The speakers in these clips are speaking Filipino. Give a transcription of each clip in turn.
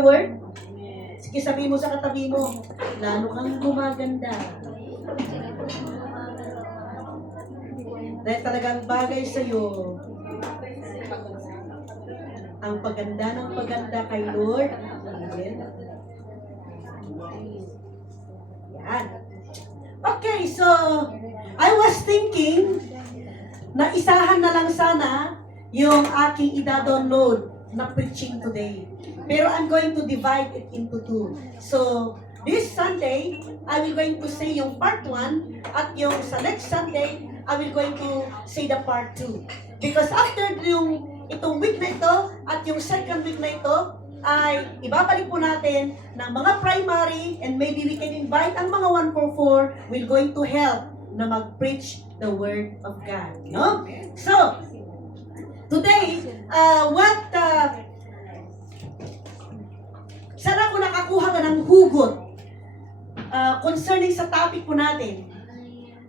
the word? Sige, sabihin mo sa katabi mo, lalo kang gumaganda. Dahil talagang bagay sa'yo ang paganda ng paganda kay Lord. Amen. Yan. Okay, so I was thinking na isahan na lang sana yung aking ida-download na preaching today. Pero I'm going to divide it into two. So, this Sunday, I will going to say yung part 1 at yung sa next Sunday, I will going to say the part 2. Because after yung itong week na ito at yung second week na ito, ay ibabalik po natin ng mga primary and maybe we can invite ang mga 144 will going to help na mag-preach the Word of God. No? So, today, sana kung nakakuha ka ng hugot concerning sa topic po natin.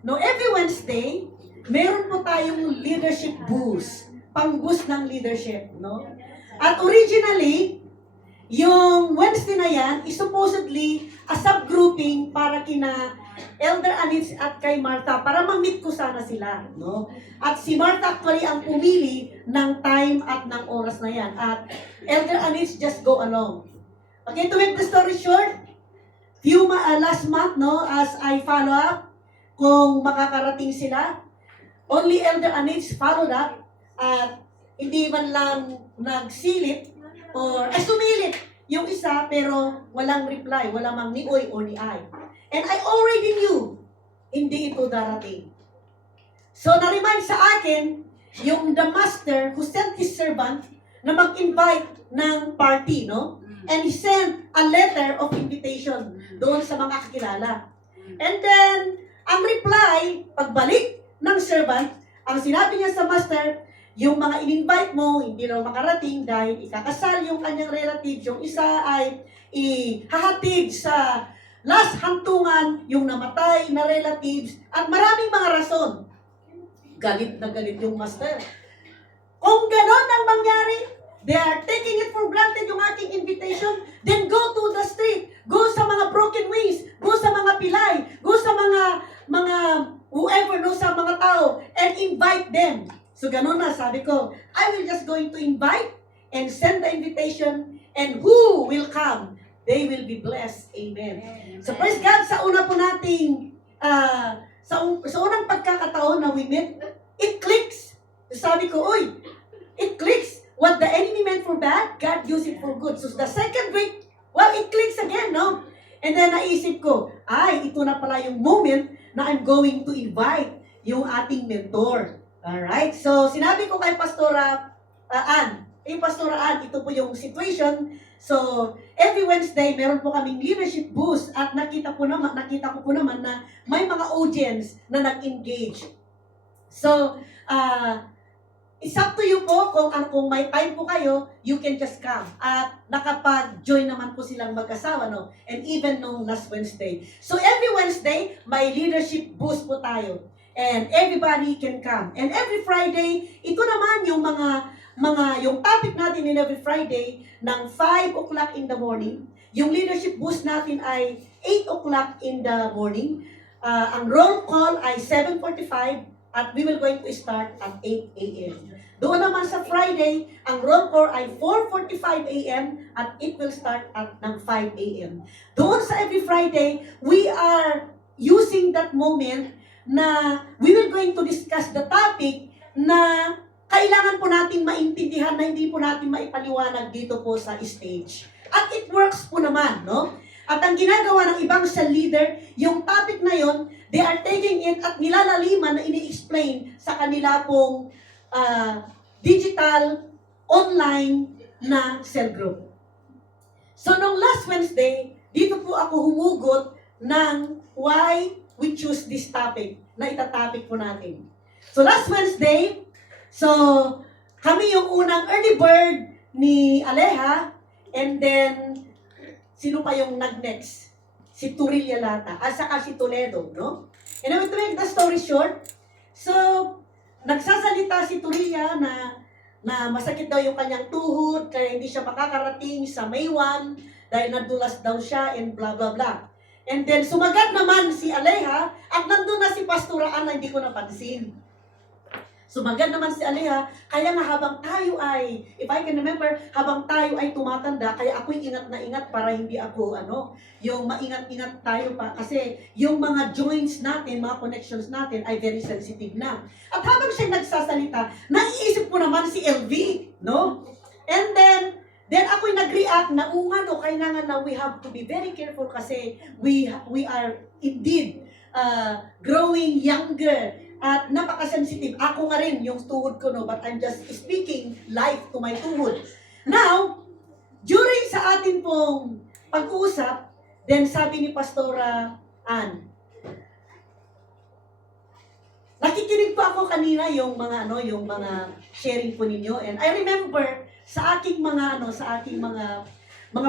No, every Wednesday, meron po tayong leadership boost, pang-boost ng leadership, no? At originally, yung Wednesday na yan is supposedly a subgrouping para kina Elder Anitz at kay Martha para ma-meet ko sana sila, no? At si Martha actually ang pumili ng time at ng oras na yan. At Elder Anitz just go along. Okay, to make the story short, last month, no, as I follow up, kung makakarating sila, only Elder Anitz followed up at hindi man lang nagsilip or sumilip yung isa pero walang reply, wala mang ni Oy or ni Ay. And I already knew, hindi ito darating. So, na-remind sa akin, yung the master who sent his servant na mag-invite ng party, no? And he sent a letter of invitation doon sa mga kakilala. And then, ang reply, pagbalik ng servant, ang sinabi niya sa master, yung mga in-invite mo, hindi raw makarating dahil ikakasal yung kanyang relatives. Yung isa ay ihahatid sa last hantungan yung namatay na relatives at maraming mga rason. Galit na galit yung master. Kung ganon ang mangyari, they are taking it for granted yung aking invitation, then go to the street, go sa mga broken wings, go sa mga pilay, go sa mga whoever, no, sa mga tao, and invite them. So ganon na, sabi ko, I will just going to invite and send the invitation, and who will come, they will be blessed. Amen. So praise God, sa una po nating, sa unang pagkakataon na we met, it clicks. Sabi ko, uy, it clicks. What the enemy meant for bad, God used it for good. So the second week, well, it clicks again, no? And then naisip ko, ito na pala yung moment na I'm going to invite yung ating mentor. Alright? So, sinabi ko kay Pastora Ann, Pastora Ann, ito po yung situation. So, every Wednesday, meron po kaming leadership boost at nakita ko po naman na may mga audience na nag-engage. So, it's up to you po kung may time po kayo, you can just come. At nakapag-join naman po silang mag-asawa, no? And even nung last Wednesday. So every Wednesday, may leadership boost po tayo. And everybody can come. And every Friday, ito naman yung yung topic natin in every Friday ng 5 o'clock in the morning. Yung leadership boost natin ay 8 o'clock in the morning. Ang roll call ay 7:45. At we will going to start at 8 a.m. Doon naman sa Friday, ang roll call ay 4:45 a.m. at it will start at ng 5 a.m. Doon sa every Friday, we are using that moment na we will going to discuss the topic na kailangan po nating maintindihan na hindi po natin maipaliwanag dito po sa stage. At it works po naman, no? At ang ginagawa ng ibang cell leader, yung topic na yon, they are taking it at nilalaliman na ini-explain sa kanila pong digital, online na cell group. So, nung last Wednesday, dito po ako humugot ng why we choose this topic na itatopic po natin. So, last Wednesday, kami yung unang early bird ni Aleha, and then sino pa yung nag-next? Si Turilla Lata, at saka si Toledo, no? And to make the story short, so, nagsasalita si Turilla na na masakit daw yung kanyang tuhod, kaya hindi siya makakarating sa May 1 dahil nadulas daw siya and blah blah blah. And then sumagat naman si Aleha at nandun na si Pastora Ana, hindi ko napansin. Sumagat naman si Aleha, kaya nga habang tayo ay, if I can remember, habang tayo ay tumatanda, kaya ako'y ingat na ingat para hindi ako, yung maingat-ingat tayo pa. Kasi yung mga joints natin, mga connections natin ay very sensitive na. At habang siya nagsasalita, naiisip ko naman si LV, no? And then ako'y nag-react na, kailangan na we have to be very careful kasi we are indeed growing younger. At napaka-sensitive. Ako nga rin, yung tuhod ko, no? But I'm just speaking life to my tuhod. Now, during sa atin pong pag-uusap, then sabi ni Pastora Ann, nakikinig po ako kanina yung mga sharing po ninyo. And I remember sa aking mga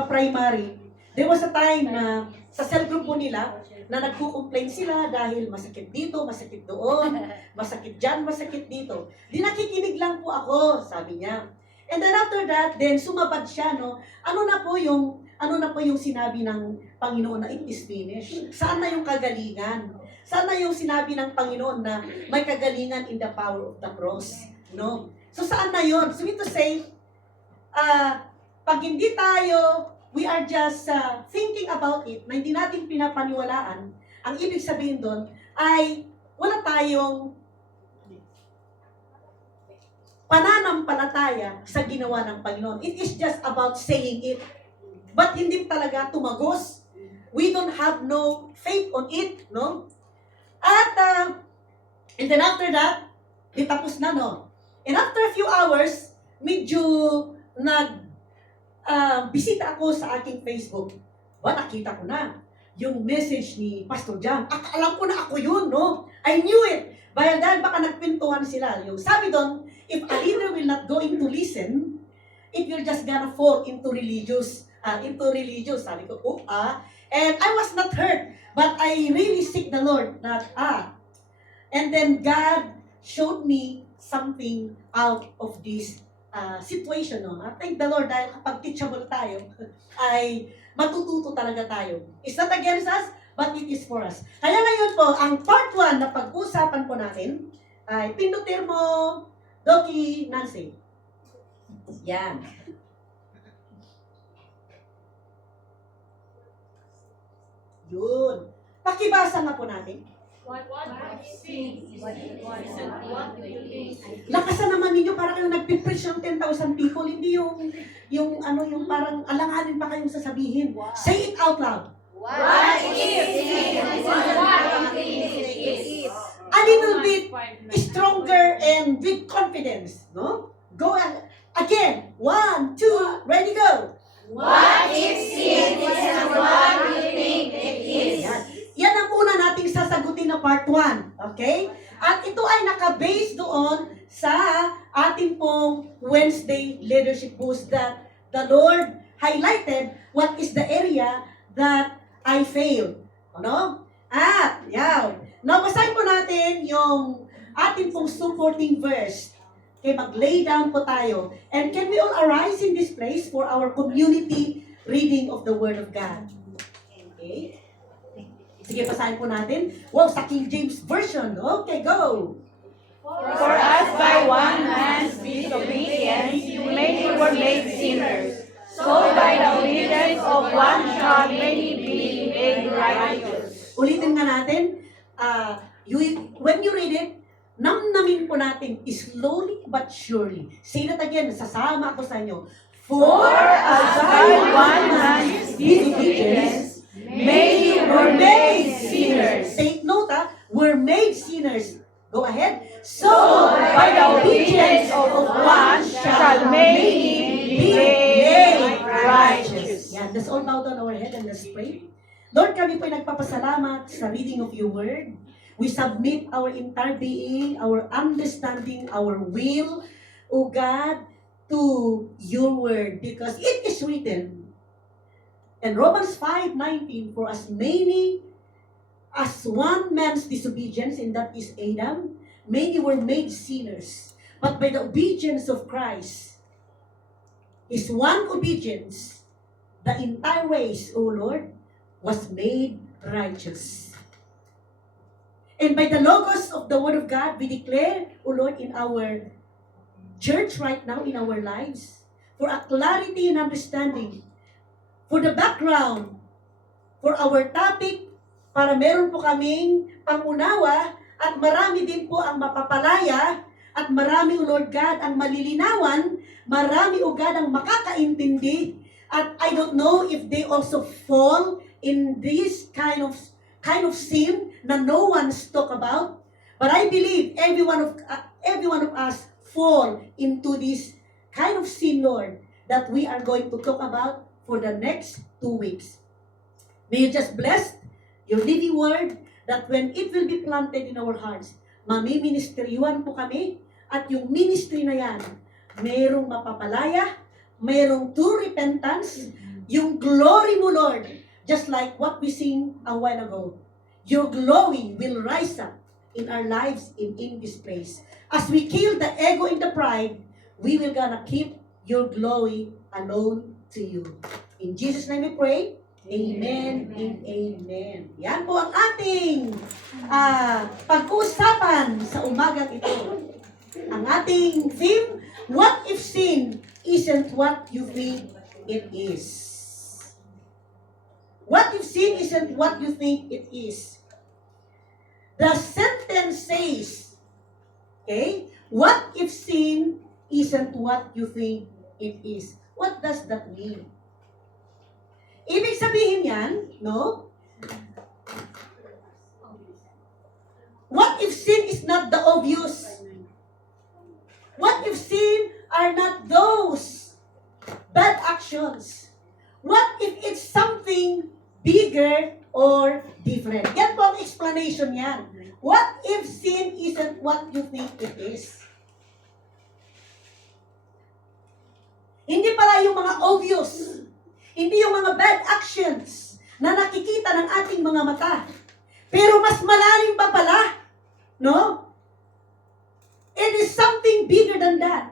primary, there was a time na sa cell group po nila, na nagko-complain sila dahil masakit dito, masakit doon, masakit dyan, masakit dito. Di nakikinig lang po ako, sabi niya. And then after that, then sumabad siya, no? Ano na po yung sinabi ng Panginoon na it is finished? Saan na yung kagalingan? Saan na yung sinabi ng Panginoon na may kagalingan in the power of the cross? No? So saan na yun? So to say, pag hindi tayo we are just thinking about it, na hindi natin pinapaniwalaan, ang ibig sabihin doon ay wala tayong pananampalataya sa ginawa ng Panginoon. It is just about saying it. But hindi talaga tumagos. We don't have no faith on it, no? At, and then after that, tapos na, no? And after a few hours, medyo bisita ako sa aking Facebook. Nakita ko na yung message ni Pastor Jam. Alam ko na ako yun, no? I knew it. Dahil baka nagpintuhan sila. Yung sabi doon, if a leader will not going to listen, it will just gonna fall into religious. Sabi ko, and I was not hurt, but I really seek the Lord that, and then God showed me something out of this situation, no? Thank the Lord dahil kapag teachable tayo, ay matututo talaga tayo. It's not against us, but it is for us. Kaya ngayon po, ang part 1 na pag-usapan po natin, ay pindutin mo, Doki Nancy. Yan. Yun. Pakibasa nga po natin. Lakasan naman ninyo para kayong nagpipreach ng 10,000 people, hindi yung parang alanganin pa kayong sasabihin. Say it out loud. What is A little bit stronger and with confidence, no? Go again. 1, 2, ready, go. What if sin is what you think it is? Yan ang una nating sasagutin na part 1. Okay? At ito ay naka-base doon sa ating pong Wednesday Leadership Boost that the Lord highlighted what is the area that I failed. Ano? At, yaw. Now, basahin po natin yung ating pong supporting verse. Okay, mag-lay down po tayo. And can we all arise in this place for our community reading of the Word of God? Okay? Sige, basahin po natin. Wow, sa King James Version. Okay, go! For as by one man's disobedience many were made sinners, so by the obedience of one shall many be made righteous. Ulitin nga natin. When you read it, namnamin po natin slowly but surely. Say that again, sasama ako sa inyo. For as by one man's disobedience many were made sinners. Take note, were made sinners. Go ahead. So by the obedience of one shall many be made righteous. Yeah, let's all bow down our head and let's pray. Lord, kami po ay nagpapasalamat sa reading of your word. We submit our entire being, our understanding, our will, O God, to your word because it is written. And Romans 5:19, for as many as one man's disobedience, and that is Adam, many were made sinners. but by the obedience of Christ. His one obedience, the entire race, O Lord, was made righteous. And by the logos of the Word of God, we declare, O Lord, in our church right now, in our lives, for a clarity and understanding, for the background, for our topic, para meron po kaming pangunawa at marami din po ang mapapalaya at marami, O Lord God, ang malilinawan, marami, O God, ang makakaintindi, at I don't know if they also fall in this kind of sin na no one's talk about, but I believe every one of us fall into this kind of sin, Lord, that we are going to talk about for the next 2 weeks. May you just bless your living word that when it will be planted in our hearts, mamiministeryuhan po kami at yung ministry na yan, mayroong mapapalaya, mayroong true repentance, yung glory mo, Lord, just like what we sing a while ago. Your glory will rise up in our lives in this place. As we kill the ego and the pride, we will gonna keep your glory alone to you. In Jesus' name we pray. Amen and amen. Yan po ang ating pag-uusapan sa umagang ito. Ang ating theme, what if sin isn't what you think it is? What if sin isn't what you think it is? The sentence says, okay, what if sin isn't what you think it is? What does that mean? Ibig sabihin yan, no? What if sin is not the obvious? What if sin are not those bad actions? What if it's something bigger or different? Yan po ang explanation yan. What if sin isn't what you think it is? Hindi pala yung mga obvious. Hindi yung mga bad actions na nakikita ng ating mga mata. Pero mas malalim pa pala, no? It is something bigger than that.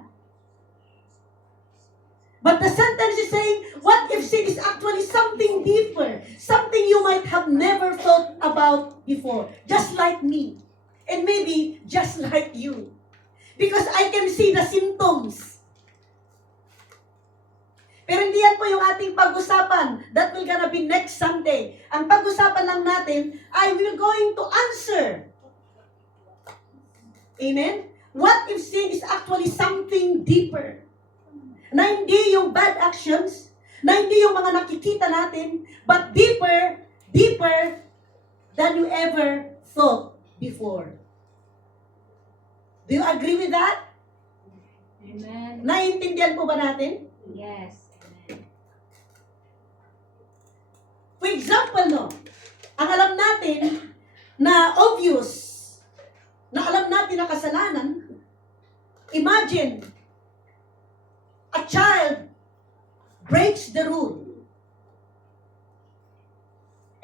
But the sentence is saying, what if sin is actually something deeper? Something you might have never thought about before. Just like me. And maybe just like you. Because I can see the symptoms. Pero hindi yan po yung ating pag-usapan. That will gonna be next Sunday. Ang pag-usapan lang natin ay we're going to answer. Amen? What if sin is actually something deeper? Na hindi yung bad actions, na hindi yung mga nakikita natin, but deeper than you ever thought before. Do you agree with that? Amen. Naiintindihan po ba natin? Yes. For example, no, ang alam natin na obvious, na alam natin na kasalanan, imagine, a child breaks the rule.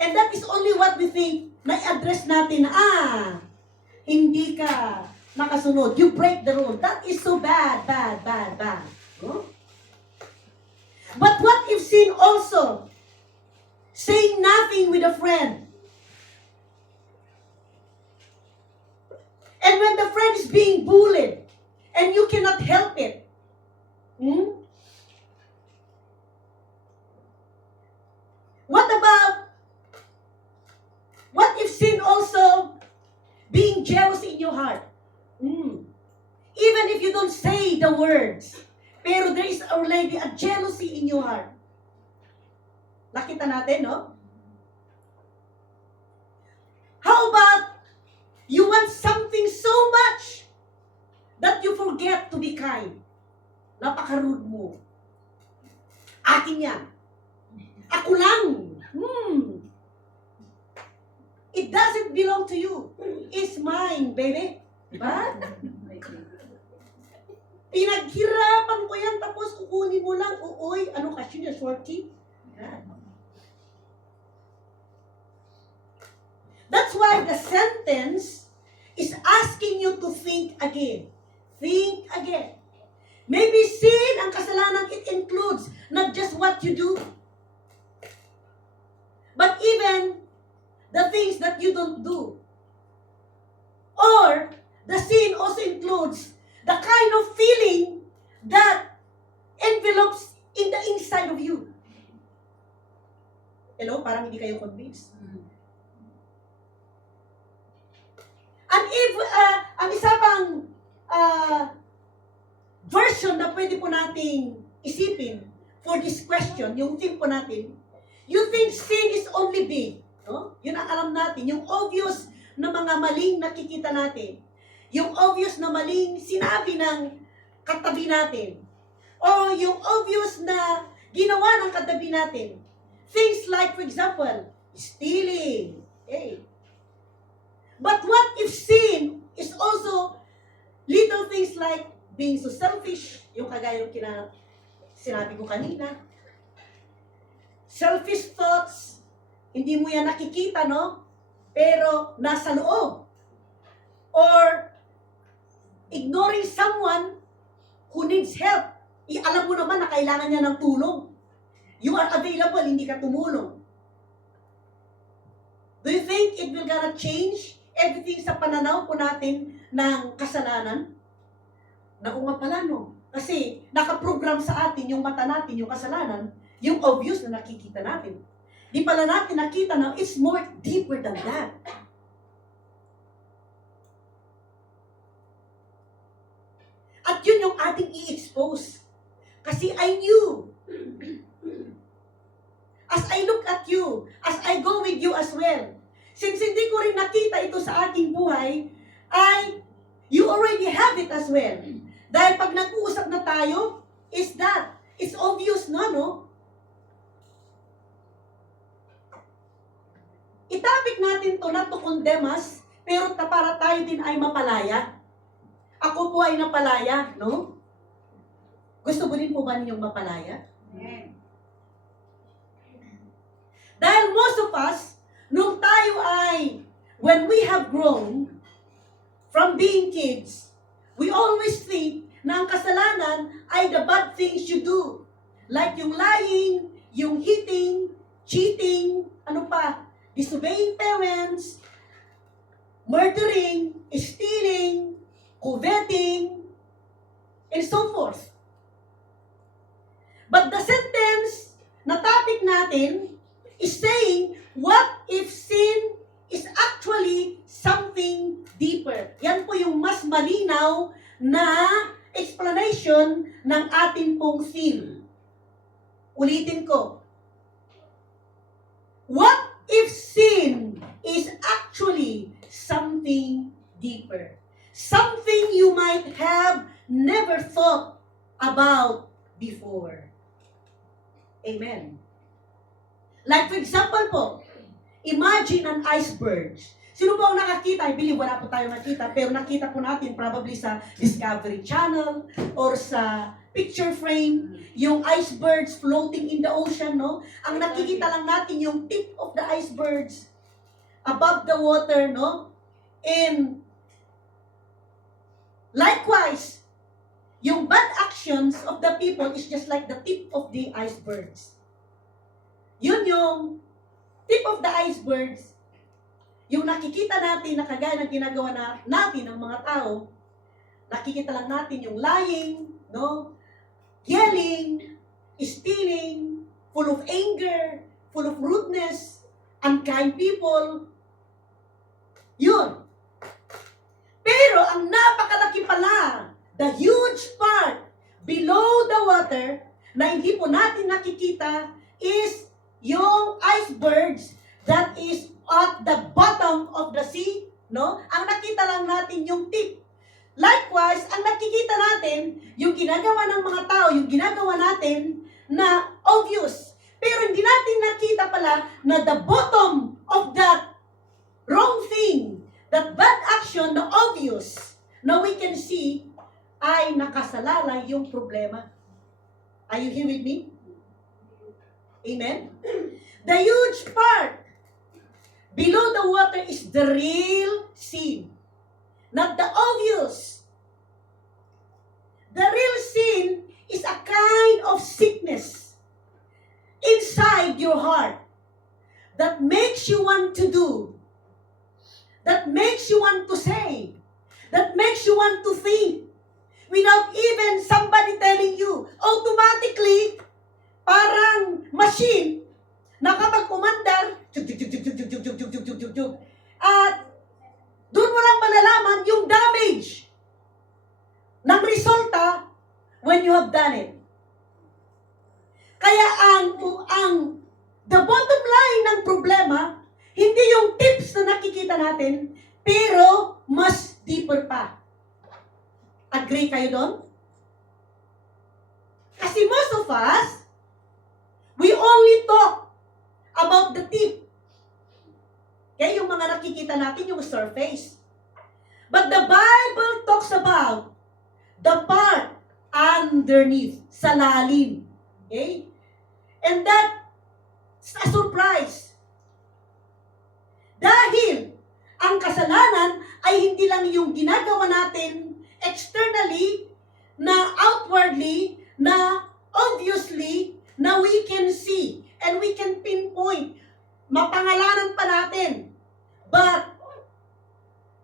And that is only what we think na i-address natin na, hindi ka nakasunod. You break the rule. That is so bad. No? But what if sin also, saying nothing with a friend, and when the friend is being bullied, and you cannot help it, What if sin also being jealous in your heart? Even if you don't say the words, pero there is already a jealousy in your heart. Nakita natin, no? How about you want something so much that you forget to be kind? Napaka-rude mo. Akin yan. Ako lang. It doesn't belong to you. It's mine, baby. Diba? Pinaghirapan ko yan, tapos kukunin mo lang. Uy, ano kasi niya, shorty? That's why the sentence is asking you to think again. Think again. Maybe sin, ang kasalanan, it includes not just what you do, but even the things that you don't do. Or, the sin also includes the kind of feeling that envelopes in the inside of you. Hello? Parang hindi kayo convinced. And if, ang isa pang version na pwede po nating isipin for this question, yung theme po natin, you think sin is only big. No? Yun ang alam natin. Yung obvious na mga maling nakikita natin. Yung obvious na maling sinabi ng katabi natin. O yung obvious na ginawa ng katabi natin. Things like, for example, stealing. Okay. But what if sin is also little things like being so selfish, yung kagaya ng sinabi ko kanina. Selfish thoughts, hindi mo yan nakikita, no? Pero nasa loob. Or ignoring someone who needs help. Alam mo naman na kailangan niya ng tulong. You are available, hindi ka tumulong. Do you think it will gonna change everything sa pananaw po natin ng kasalanan? Naunga pala, no? Kasi nakaprogram sa atin yung mata natin, yung kasalanan, yung obvious na nakikita natin. Di pala natin nakita na it's more deeper than that. At yun yung ating i-expose. Kasi I knew. As I look at you, as I go with you as well, since hindi ko rin nakita ito sa aking buhay, you already have it as well. Dahil pag nag-uusap na tayo, it's obvious na, no? Itapik natin to not to condemn us, pero para tayo din ay mapalaya. Ako po ay napalaya, no? Gusto mo din po ba ninyong mapalaya? Amen. Dahil most of us, nung tayo ay, when we have grown from being kids, we always think na ang kasalanan ay the bad things you do. Like yung lying, yung hitting, cheating, ano pa, disobeying parents, murdering, stealing, coveting, and so forth. But the sentence na topic natin is saying, what if sin is actually something deeper? Yan po yung mas malinaw na explanation ng ating pong theme. Ulitin ko. What if sin is actually something deeper? Something you might have never thought about before. Amen. Like for example po, imagine an iceberg. Sino po ang nakakita? I believe wala po tayo nakita, pero nakita po natin probably sa Discovery Channel or sa picture frame, yung icebergs floating in the ocean, no? Ang nakikita lang natin yung tip of the icebergs above the water, no? And likewise, yung bad actions of the people is just like the tip of the icebergs. Yun yung tip of the icebergs, yung nakikita natin na kagaya ng ginagawa natin ng mga tao, nakikita lang natin yung lying, no? Yelling, stealing, full of anger, full of rudeness, unkind people. Yun. Pero ang napakalaki pala, the huge part below the water na hindi po natin nakikita is yung icebergs that is at the bottom of the sea, no? Ang nakita lang natin yung tip. Likewise, ang nakikita natin, yung ginagawa ng mga tao, yung ginagawa natin na obvious. Pero hindi natin nakita pala na the bottom of that wrong thing, that bad action, the obvious, na we can see, ay nakasalalay yung problema. Are you here with me? Amen? The huge part below the water is the real sin. Not the obvious. The real sin is a kind of sickness inside your heart that makes you want to do, that makes you want to say, that makes you want to think, without even somebody telling you. Automatically, parang machine na kapag umandar, at doon mo lang malalaman yung damage ng resulta when you have done it. Kaya the bottom line ng problema, hindi yung tips na nakikita natin, pero mas deeper pa. Agree kayo doon? Kasi most of us, we only talk about the tip. Kaya yung mga nakikita natin, yung surface. But the Bible talks about the part underneath, sa lalim. Okay? And that's a surprise. Dahil ang kasalanan ay hindi lang yung ginagawa natin externally, na outwardly, na obviously, na we can see and we can pinpoint. Mapangalanan pa natin. But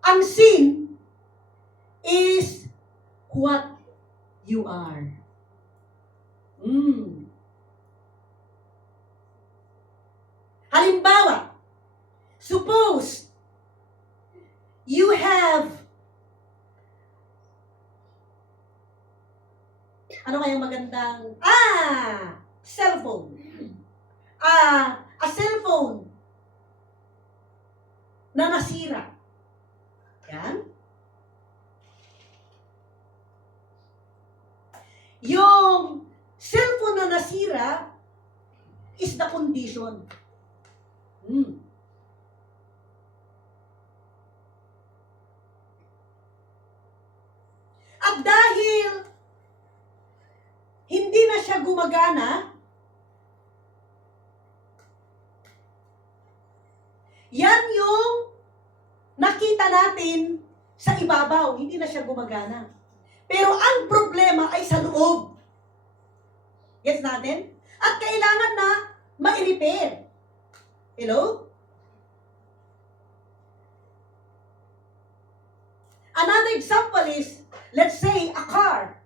ang sin is what you are. Halimbawa, suppose you have ano kayang magandang cellphone. A cellphone na nasira. Yan. Yung cellphone na nasira is the condition. At dahil hindi na siya gumagana, yan yung nakita natin sa ibabaw, hindi na siya gumagana. Pero ang problema ay sa loob. Gets natin? At kailangan na ma-repair. Hello? Another example is, let's say, a car.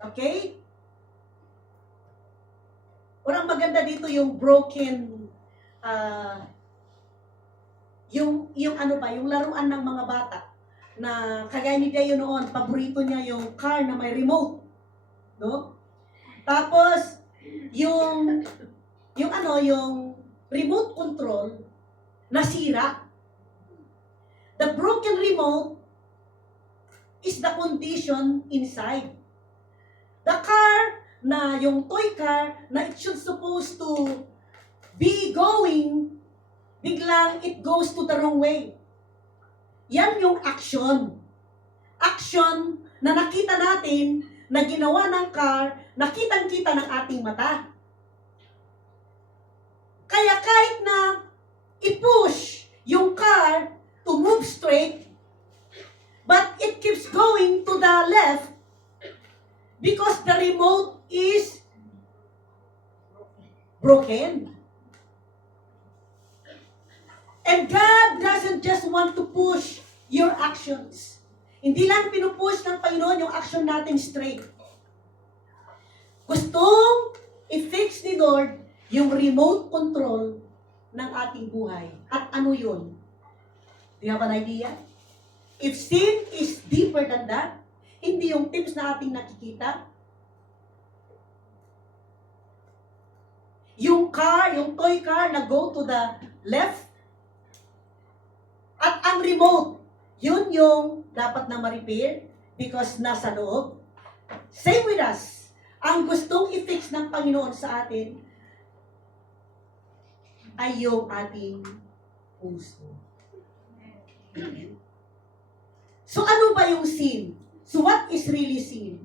Okay? Orang maganda dito yung broken, yung ano ba, yung laruan ng mga bata na kagaya ni Dayo noon, paborito niya yung car na may remote. No? Tapos, yung remote control nasira. The broken remote is the condition inside. The car na yung toy car na it should supposed to be going, biglang it goes to the wrong way. Yan yung action. Action na nakita natin na ginawa ng car, nakitang-kita ng ating mata. Kaya kahit na i-push yung car to move straight, but it keeps going to the left because the remote is broken. And God doesn't just want to push your actions. Hindi lang pinupush ng Panginoon yung action natin straight. Gustong i-fix ni Lord yung remote control ng ating buhay. At ano yun? Do you have an idea? If sin is deeper than that, hindi yung tips na ating nakikita, yung car, yung toy car na go to the left, at ang remote, yun yung dapat na ma-repair because nasa loob. Same with us. Ang gustong i-fix ng Panginoon sa atin ay yung ating puso. Amen. So ano ba yung sin? So what is really sin?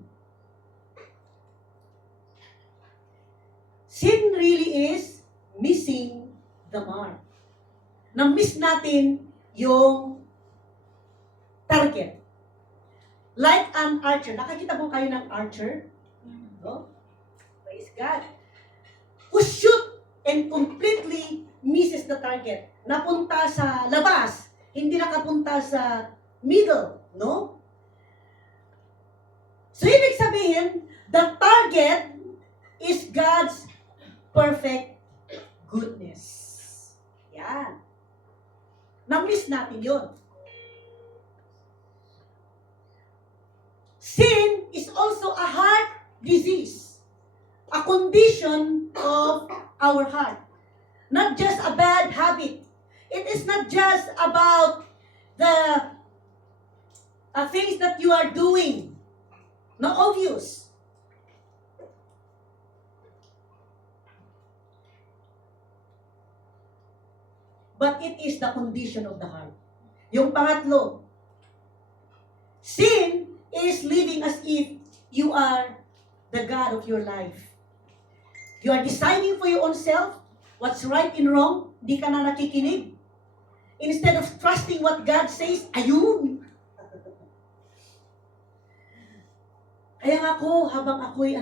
Sin really is missing the mark. Na-miss natin yung target. like an archer. Nakakita po kayo ng archer? No? Praise God. Who shoot and completely misses the target. Napunta sa labas, hindi nakapunta sa middle, no? So, ibig sabihin, the target is God's perfect goodness. Yan. Na-miss natin yun. Sin is also a heart disease, a condition of our heart. Not just a bad habit. It is not just about the things that you are doing. No, obvious. But it is the condition of the heart. Yung pangatlo, sin is living as if you are the God of your life. You are deciding for your own self what's right and wrong, di ka na nakikinig. Instead of trusting what God says, ayun. Kaya nga ako, habang ako'y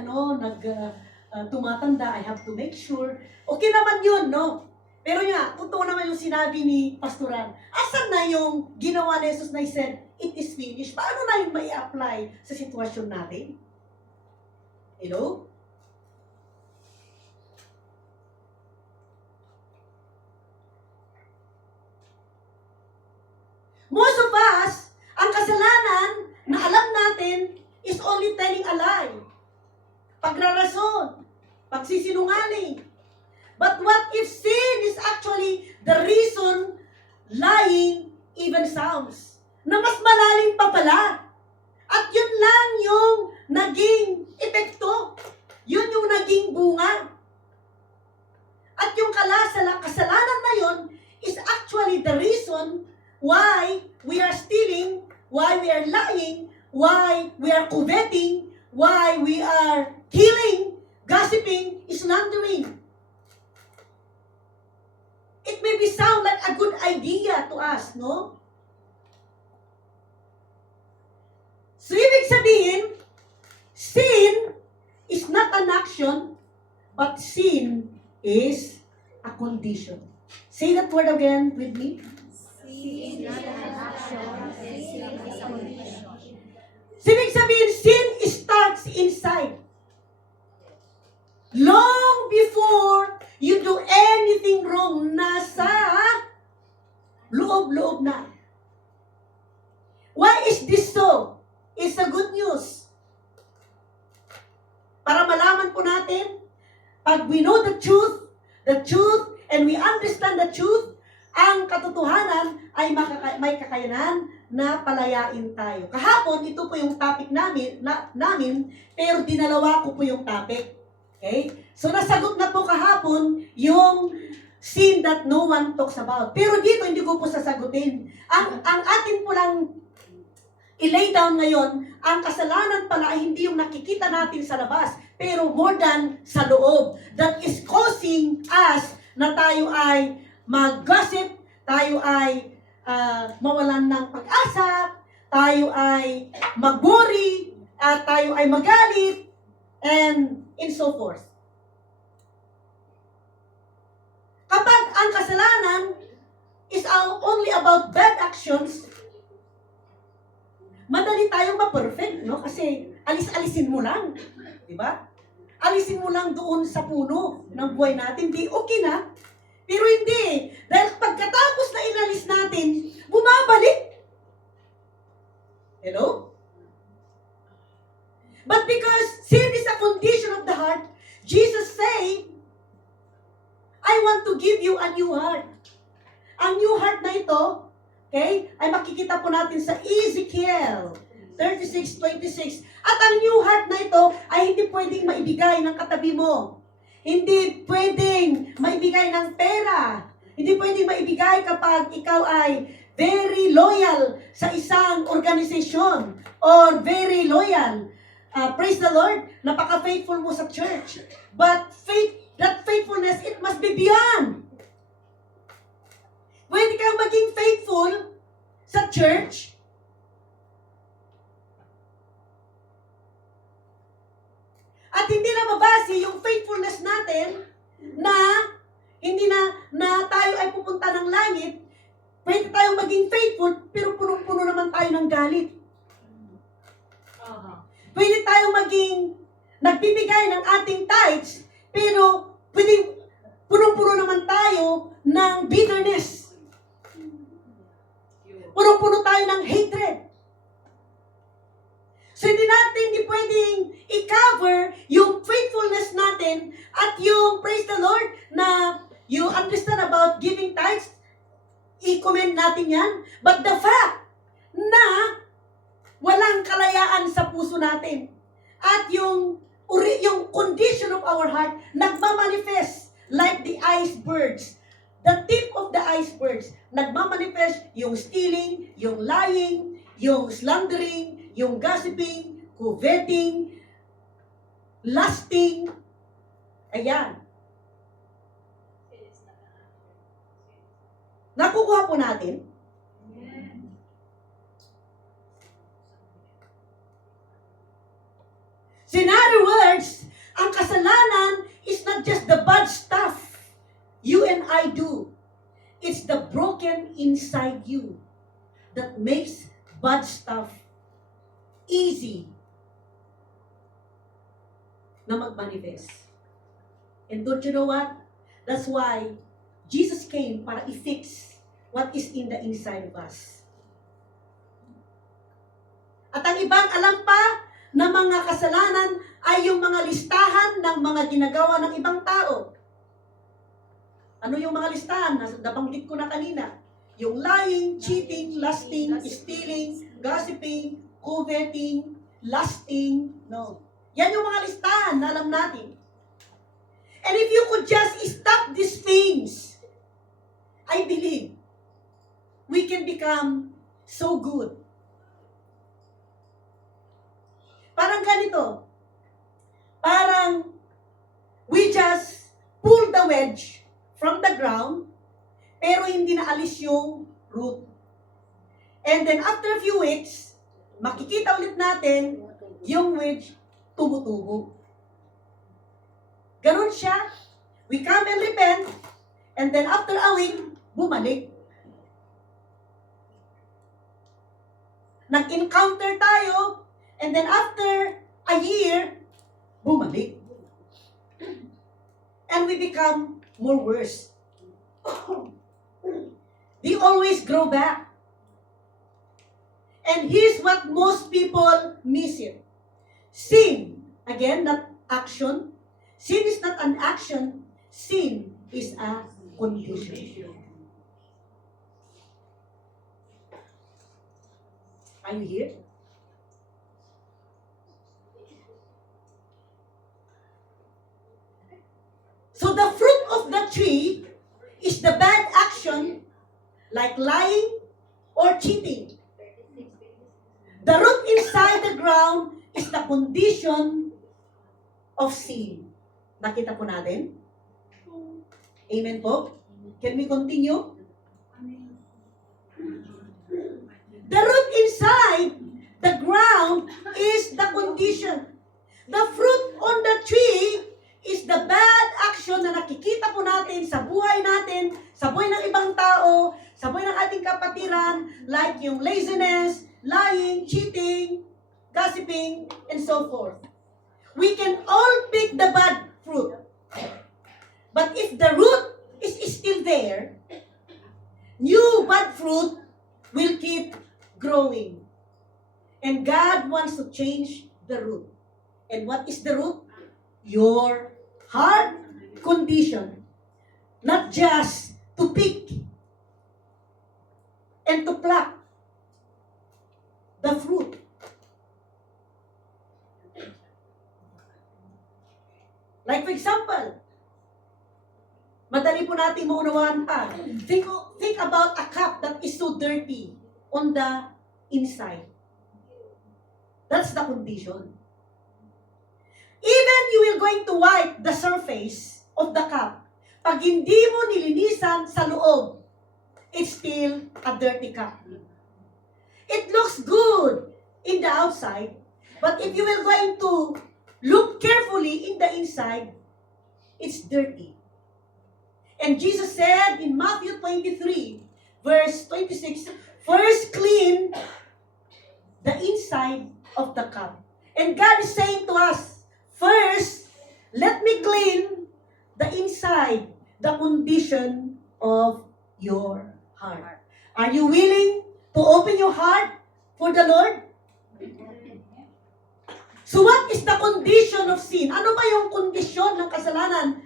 tumatanda, I have to make sure, okay naman yun, no? Pero nga, totoo naman yung sinabi ni Pastoran. Asan na yung ginawa ni Jesus na he said, it is finished? Paano na yung may apply sa sitwasyon natin? Hello? Most of us, ang kasalanan na alam natin is only telling a lie. Pagrarason, pagsisinungaling. But what if sin is actually the reason lying even sounds? Na mas malalim pa pala. At yun lang yung naging epekto. Yun yung naging bunga. At yung kasalanan na yun is actually the reason why we are stealing, why we are lying, why we are coveting, why we are killing, gossiping, slandering. It may be sound like a good idea to us, no? So, ibig sabihin, sin is not an action, but sin is a condition. Say that word again with me. Sin is not an action, sin is a condition. So, ibig sabihin, sin starts inside. Long before you do anything wrong, nasa loob-loob na. Why is this so? It's a good news. Para malaman po natin, pag we know the truth, and we understand the truth, ang katotohanan ay may kakayanan na palayain tayo. Kahapon, ito po yung topic namin, pero dinalawa ko po yung topic. Okay? So, nasagot na po kahapon yung sin that no one talks about. Pero dito, hindi ko po sasagutin. Ang atin po lang i-lay down ngayon, ang kasalanan pala ay hindi yung nakikita natin sa labas, pero more than sa loob. That is causing us na tayo ay mag-gossip, tayo ay mawalan ng pag-asa, tayo ay mag-worry, at tayo ay magalit, and so forth. Kapag ang kasalanan is only about bad actions, madali tayong ma-perfect, no? Kasi alisin mo lang, di ba? Alisin mo lang doon sa puno ng buhay natin, di okay na. Pero hindi, dahil pagkatapos na inalis natin, bumabalik. Hello? But because sin is a condition of the heart, Jesus say, I want to give you a new heart. Ang new heart na ito, okay, ay makikita po natin sa Ezekiel 36:26. At ang new heart na ito ay hindi pwedeng maibigay ng katabi mo. Hindi pwedeng maibigay ng pera. Hindi pwedeng maibigay kapag ikaw ay very loyal sa isang organisasyon or very loyal. Praise the Lord, napaka-faithful mo sa church. But that faithfulness, it must be beyond. Pwede kang maging faithful sa church, At hindi na babase yung faithfulness natin na hindi na tayo ay pupunta ng langit. Pwede tayong maging faithful, pero punong-puno naman tayo ng galit. Pwede tayong maging nagbibigay ng ating tithes, pero pwede punong-puno naman tayo ng bitterness. Punong-puno tayo ng hatred. So hindi pwedeng i-cover yung faithfulness natin at yung praise the Lord na you understand about giving tithes, i-comment natin yan. But the fact na walang kalayaan sa puso natin at yung condition of our heart nagmamanifest like the icebergs. The tip of the icebergs, nagmamanifest yung stealing, yung lying, yung slandering, yung gossiping, coveting, lusting. Ayan. Nakukuha po natin? So in other words, ang kasalanan is not just the bad stuff you and I do. It's the broken inside you that makes bad stuff easy na mag-manifest. And don't you know what? That's why Jesus came para i-fix what is in the inside of us. At ang ibang alam pa na mga kasalanan ay yung mga listahan ng mga ginagawa ng ibang tao. Ano yung mga listahan? Nabanggit ko na kanina. Yung lying, cheating, lusting, stealing, gossiping, coveting, lusting. No. Yan yung mga listahan na alam natin. And if you could just stop these things, I believe we can become so good. Parang ganito. Parang we just pull the wedge from the ground, pero hindi naalis yung root. And then after a few weeks, makikita ulit natin yung wedge tumutubo. Ganon siya. We come and repent, and then after a week, bumalik. Nag-encounter tayo, and then after a year, bumalik. And we become more worse. They always grow back. And here's what most people miss it. Sin, again, not action. Sin is not an action. Sin is a condition. Are you here? So the fruit of the tree is the bad action like lying or cheating. The root inside the ground is the condition of sin. Nakita po natin? Amen po? Can we continue? The root inside the ground is the condition. The fruit on the tree is the bad action na nakikita po natin sa buhay natin, sa buhay ng ibang tao, sa buhay ng ating kapatiran, like yung laziness, lying, cheating, gossiping, and so forth. We can all pick the bad fruit. But if the root is still there, new bad fruit will keep growing. And God wants to change the root. And what is the root? Your heart condition. Not just to pick and to pluck the fruit. Like for example, madali po natin maunawaan pa. Think about a cup that is so dirty on the inside. That's the condition. Even you will going to wipe the surface of the cup, pag hindi mo nilinisan sa loob, it's still a dirty cup. It looks good in the outside, but if you will going to look carefully in the inside, it's dirty. And Jesus said in Matthew 23, verse 26, first clean the inside of the cup. And God is saying to us, first, let me clean the inside, the condition of your heart. Are you willing to open your heart for the Lord? So what is the condition of sin? Ano ba yung kondisyon ng kasalanan?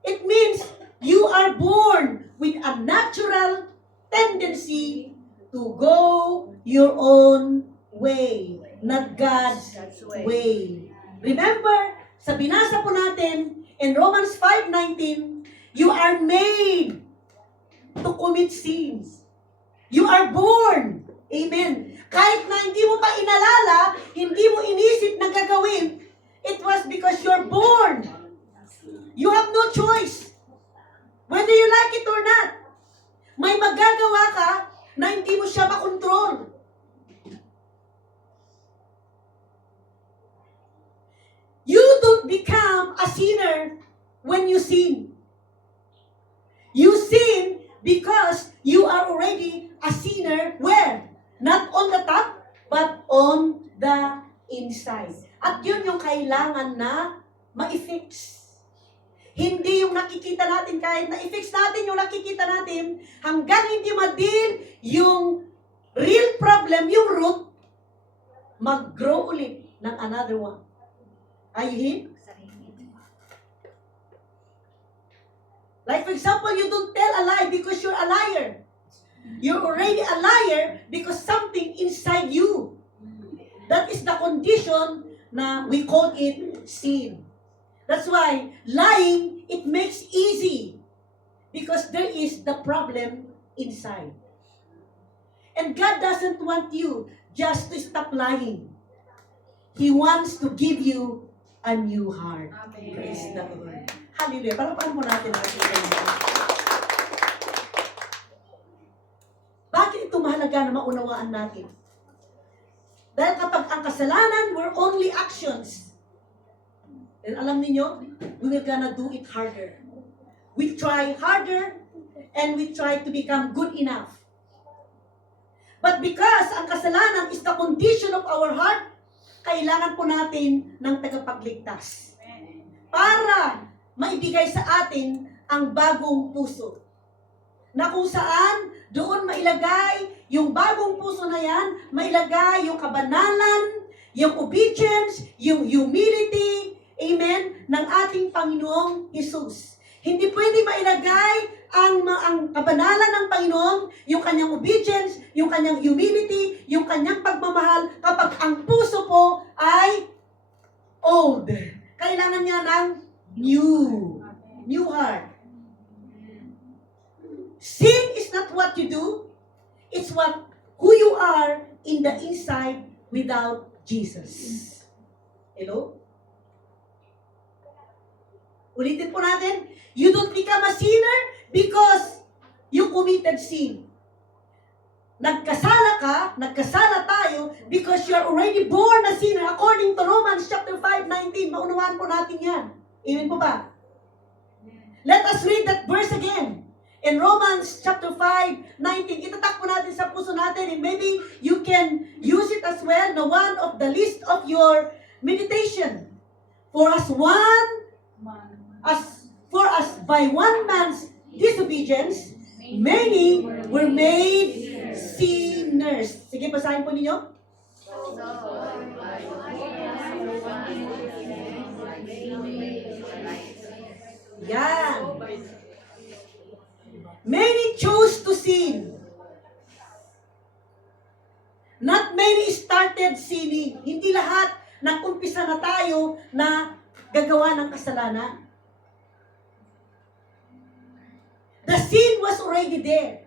It means you are born with a natural tendency to go your own way, not God's way. Remember, sa binasa po natin in Romans 5:19, you are made to commit sins. You are born. Amen. Kahit na hindi mo pa inalala, hindi mo inisip na gagawin, it was because you're born. You have no choice. Whether you like it or not, may magagawa ka na hindi mo siya makontrol. You don't become a sinner when you sin. You sin because you are already a sinner where? Not on the top, but on the inside. At yun yung kailangan na ma-fix. Hindi yung nakikita natin, kahit na-fix natin yung nakikita natin, hanggang hindi ma-deal yung real problem, yung root, mag-grow ulit ng another one. Are you here? Like for example, you don't tell a lie because you're a liar. You're already a liar because something inside you. That is the condition na we call it sin. That's why lying, it makes easy because there is the problem inside. And God doesn't want you just to stop lying. He wants to give you a new heart. Amen. Praise the Lord. Hallelujah. Palakpakan mo natin ang Bakit ito mahalaga na maunawaan natin? Dahil kapag ang kasalanan were only actions, and alam niyo, we will gonna do it harder. We try harder, and we try to become good enough. But because ang kasalanan is the condition of our heart, kailangan po natin ng tagapagligtas. Para maibigay sa atin ang bagong puso. Na kung saan, doon mailagay yung bagong puso na yan, mailagay yung kabanalan, yung obedience, yung humility, amen, ng ating Panginoong Jesus. Hindi pwede mailagay ang kabanalan ng Panginoon, yung kanyang obedience, yung kanyang humility, yung kanyang pagmamahal, kapag ang puso po ay old. Kailangan niya ng new heart. Sin is not what you do, it's who you are in the inside without Jesus. Hello? Ulitin po natin, you don't become a sinner because you committed sin. Nagkasala tayo because you're already born a sinner according to Romans chapter 5:19. Maunawaan po natin yan. Amen po ba? Let us read that verse again. In Romans chapter 5:19, itatak po natin sa puso natin, and maybe you can use it as well, na one of the list of your meditation. For as by one man's disobedience, many were made sinners. Sige, basahin po ninyo. Yan. Many chose to sin. Not many started sinning. Hindi lahat nag-umpisa na tayo na gagawa ng kasalanan. The sin was already there.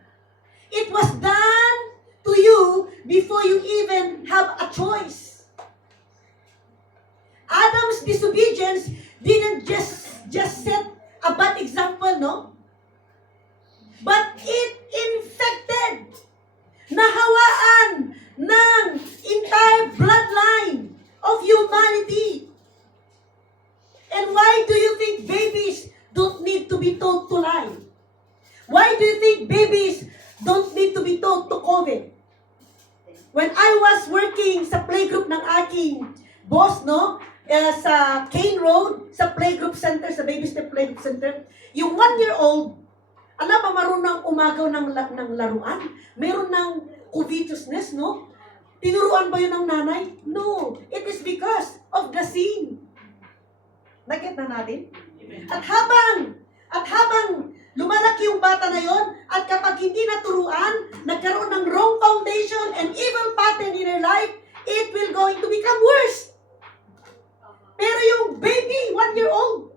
It was done to you before you even have a choice. Adam's disobedience didn't just set a bad example, no? But it infected, nahawaan ng entire bloodline of humanity. Why do you think babies don't need to be taught to COVID? When I was working sa playgroup ng aking boss, no, sa Kane Road, sa playgroup center, sa baby step playgroup center, yung 1-year-old, alam ba, marunong umagaw ng laruan? Meron ng covetousness, no? Tinuruan ba yun ng nanay? No. It is because of the sin. Naget na natin? At habang lumalaki yung bata na yon, at kapag hindi naturuan, nagkaroon ng wrong foundation and evil pattern in her life, it will going to become worse. Pero yung baby, 1-year-old,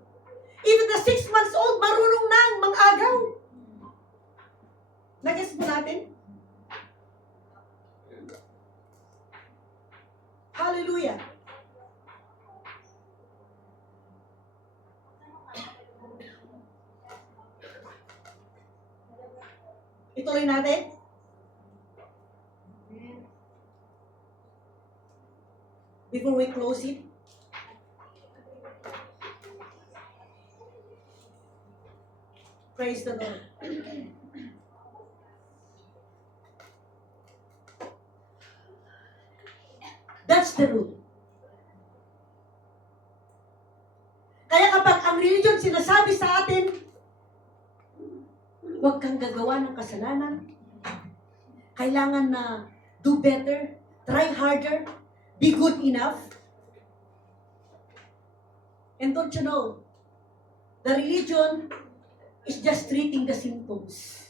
even the 6 months old, marunong nang mag-agaw. Nagets mo natin? Hallelujah. Ituloy natin. Before we close it. Praise the Lord. That's the rule. Kaya kapag ang religion sinasabi sa atin, huwag kang gagawa ng kasalanan, kailangan na do better, try harder, be good enough. And don't you know, the religion is just treating the symptoms.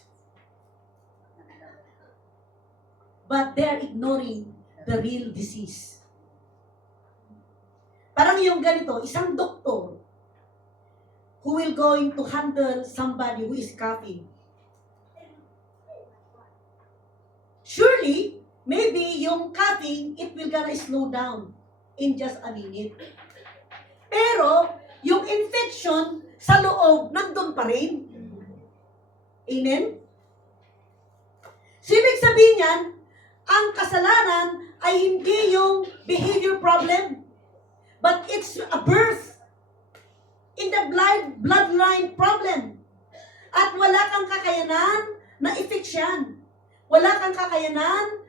But they're ignoring the real disease. Parang yung ganito, isang doktor who will going to handle somebody who is coughing. Surely, maybe yung coughing, it will gonna slow down in just a minute. Pero, yung infection sa loob, nandun pa rin. Amen? So, ibig sabihin yan, ang kasalanan ay hindi yung behavior problem, but it's a birth in the bloodline problem. At wala kang kakayanan na i-fix yan. Wala kang kakayanan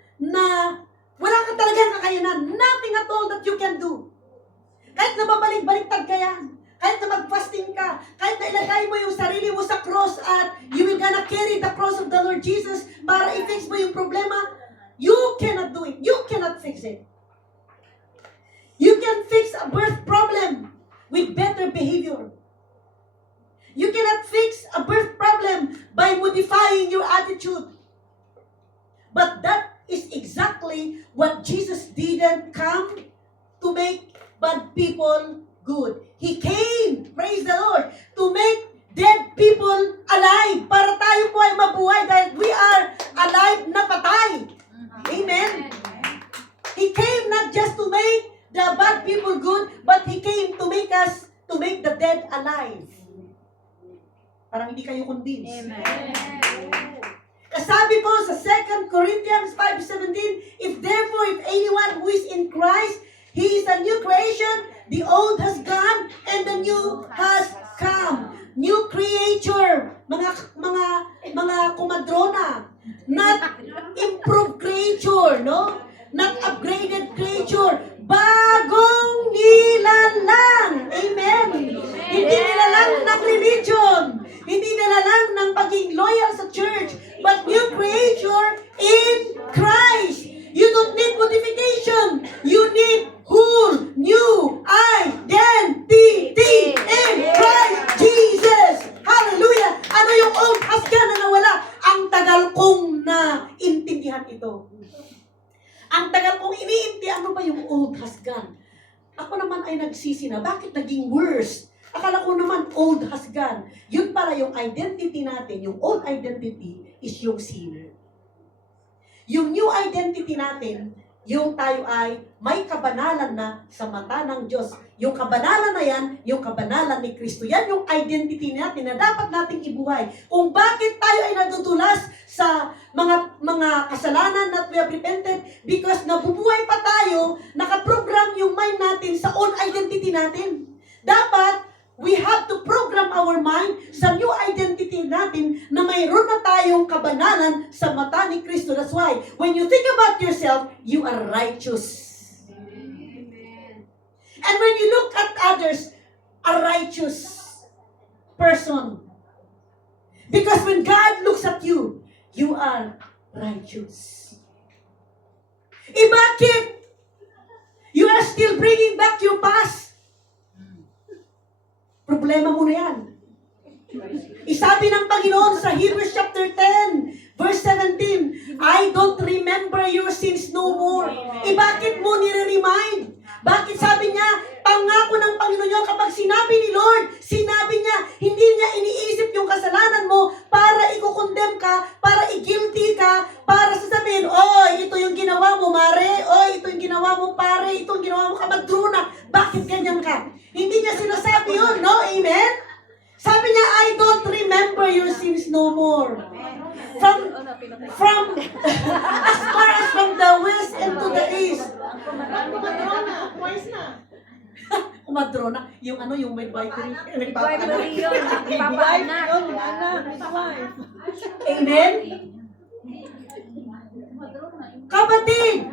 wala kang talagang kakayanan. Nothing at all that you can do. Kahit na babalik-baliktad ka yan, kahit na mag-fasting ka, kahit na ilagay mo yung sarili mo sa cross at you will gonna carry the cross of the Lord Jesus para i-fix mo yung problema, you cannot do it. You cannot fix it. You can fix a birth problem with better behavior. You cannot fix a birth problem by modifying your attitude. But that is exactly what Jesus didn't come to make bad people good. He came, praise the Lord, to make dead people alive. Para tayo po ay mabuhay dahil we are alive na patay. Amen? He came not just to make the bad people good, but He came to make the dead alive. Parang hindi kayo convinced. Amen. Kasabi po sa 2 Corinthians 5:17, if anyone who is in Christ, he is a new creation, the old has gone, and the new has come. New creature, mga kumadrona, not improved creature, no? Not upgraded creature, bagong nilalang. Amen. Hindi nilalang ng religion, hindi nilalang ng pagiging loyal sa church, but new creature in Christ. You don't need modification. You need whole new identity in Christ Jesus. Hallelujah. Ano yung old hasgan na nawala? Ang tagal kong naintindihan ito. Ang tagal kong iniinti, ano ba yung old hasgan? Ako naman ay nagsisi na, bakit naging worse? Akala ko naman old hasgan. Yun pala yung identity natin, yung old identity is yung sinner. Yung new identity natin, yung tayo ay may kabanalan na sa mata ng Diyos. Yung kabanalan na yan, yung kabanalan ni Kristo. Yan yung identity natin na dapat nating ibuhay. Kung bakit tayo ay nadudulas sa mga kasalanan that we have repented, because nabubuhay pa tayo, nakaprogram yung mind natin sa old identity natin. Dapat, We have to program our mind sa new identity natin na mayroon na tayong kabanalan sa mata ni Kristo. That's why, when you think about yourself, you are righteous. And when you look at others, a righteous person. Because when God looks at you, you are righteous. Bakit? You are still bringing back your past. Problema mo na yan. Isabi ng Panginoon sa Hebrews chapter 10, verse 17, I don't remember your sins no more. Bakit mo nire-remind? Bakit sabi niya, pangako ng Panginoon niya kapag sinabi ni Lord, sinabi niya, hindi niya iniisip yung kasalanan mo para i-condemn ka, para i-guilty ka, para sasabihin, ito yung ginawa mo, mare, ito yung ginawa mo, pare, ito yung ginawa mo, kamadrona, bakit ganyan ka? Hindi niya sinasabi yun, no? Amen? Sabi niya, I don't remember your sins no more. From as far as from the west and to the east. Kumadrona, yung may bakery. Bakery yun, ipapaanak. Amen? Kapatid,